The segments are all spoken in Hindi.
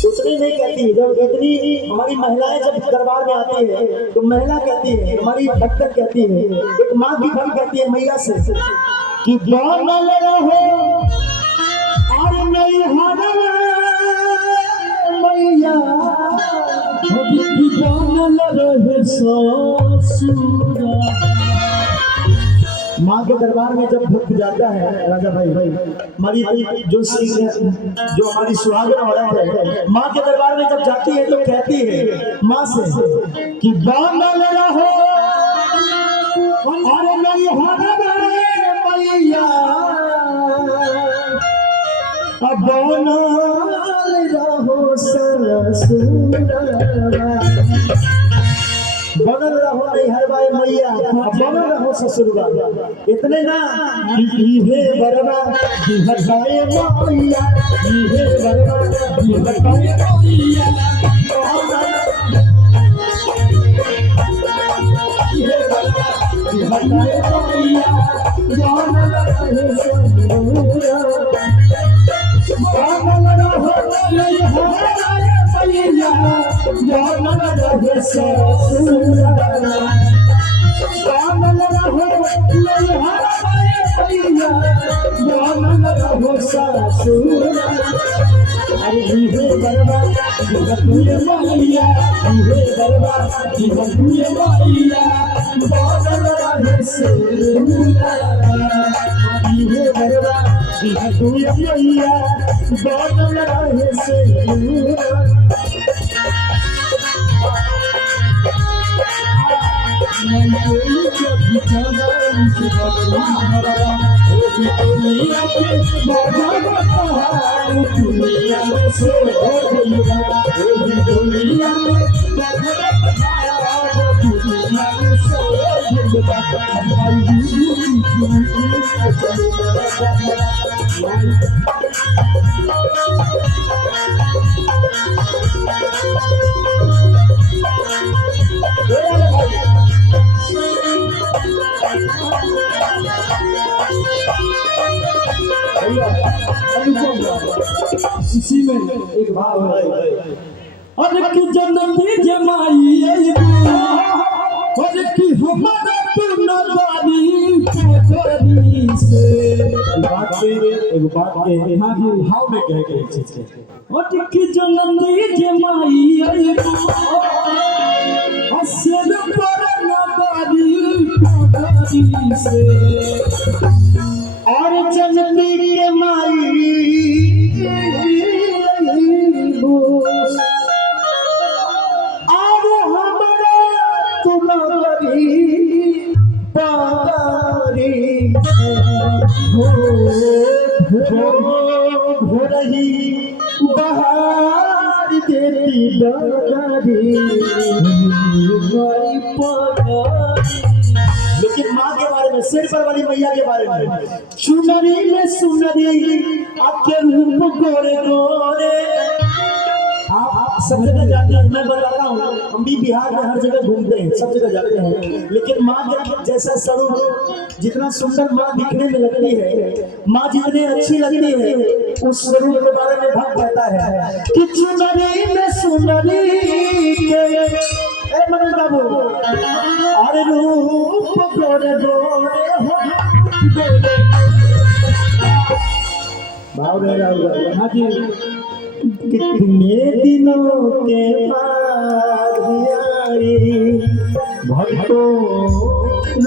दूसरी नहीं कहती। जब इतनी हमारी महिलाएं जब दरबार में आती है तो महिला कहती है, हमारी भक्तन कहती है, एक माँ की बहन कहती है मैया से कि बनल रहो और नहीं हारल मैया, बनल रहे ससुरा। माँ के दरबार में जब भक्त जाता है राजा भाई, हमारी जो हमारी सुहागन औरत है, माँ के दरबार में जब जाती है तो कहती है माँ से कि बनल रहो और नहीं हारल मैया, बनल रहो ससुरा। बनल रहो नहीं हर बार मैया, बनल रहो ससुरवा। इतने ना हे बरवा हटाए मैया, हे बरवा हटाए मैया, बनल रहे ससुरा। बनल रहो नहीं हमारे मैया, बनल रहे ससुरा। बनल रहो नहीं हमारे मैया, बनल रहो ससुरा। अरे हे बरवा हटुए मैया, हे बरवा हटुए मैया, बनल रहे ससुरा। हे बरवा हटुए मैया, बनल रहे ससुरा। इसी में एक भाव है, अरे कि जनती जमाई अरे कि हमारा तू नवारी पोखरी से। बात के एक बात के यहाँ भी भाव में कह के चीज के अरे कि जनती जमाई असर पर नवारी पोखरी से। और जनती के माई और हमारा तुम्हारी पारी हो रही बहार देती डरी। लेकिन माँ के बारे में, सिर पर वाली मैया के बारे में, चुनरी में सुनरी आपके रूप गोरे गोरे। आप सब जगह जाते हैं, मैं बताता हूँ, हम भी बिहार में हर जगह घूमते हैं, सब जगह जाते हैं, लेकिन माँ के जैसा स्वरूप, जितना सुंदर माँ दिखने में लगती है, माँ जितनी अच्छी लगती है, उस स्वरूप के बारे में भक्त कहता है कि चुनरी में सुनरी के मनोज बाबू अरे रूप गोरे गोरे हो भाव हाँ जी। कितने दिनों के बाद आई भक्तों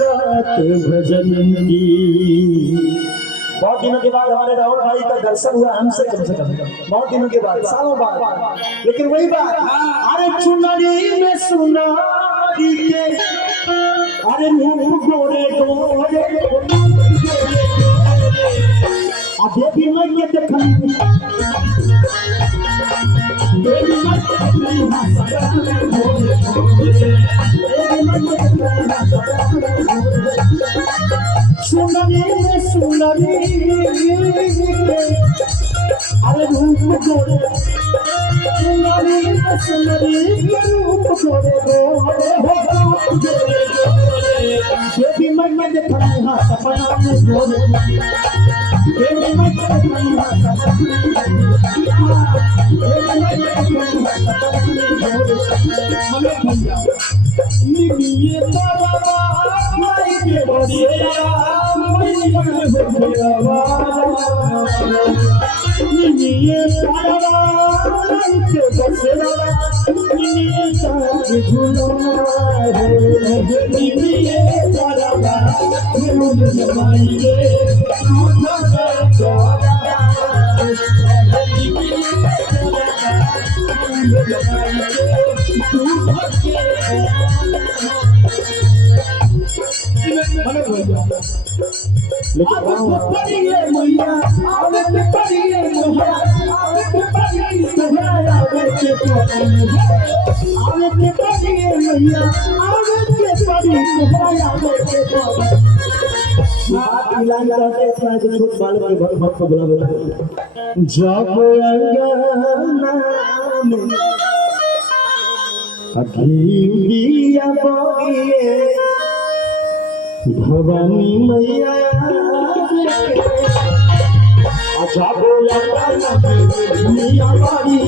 रात भजन की। बहुत दिनों के बाद हमारे राहुल भाई का दर्शन हुआ हमसे, कम से कम बहुत दिनों के बाद, सालों बाद। लेकिन वही बात, अरे चुनरी में सुनारी के अरे रूप गोरे गोरे देवी मैया देखन देवी सुनरी सुनरी अरे रूप गोरे सुनरी सुनरी रूप गोरे गोरे हो गोरे गोरे देवी मैया देखा हाँ सपना में गोरे देवी मैया देखा हाँ सपना में देवी मैया देखा हाँ सपना में गोरे मले भैया निमिये बाबा माई के बसिया माई मन हो गया निमिये बाबा माई के बसिया निमिये साथ झूलो रे निमिये बाबा झूलो माई के झूलो पड़िए मैया आवे के पड़िए मोहरा आवे के पड़िए तोहरा आवे के पड़िए मैया आवे के पड़िए तोहरा आवे के बात मिलान करके इतना जो छोट बाल के भक्त को बुला जब अंगना में अखिया बोलिए भवानी मैया अच्छा बोला मैया बाड़ी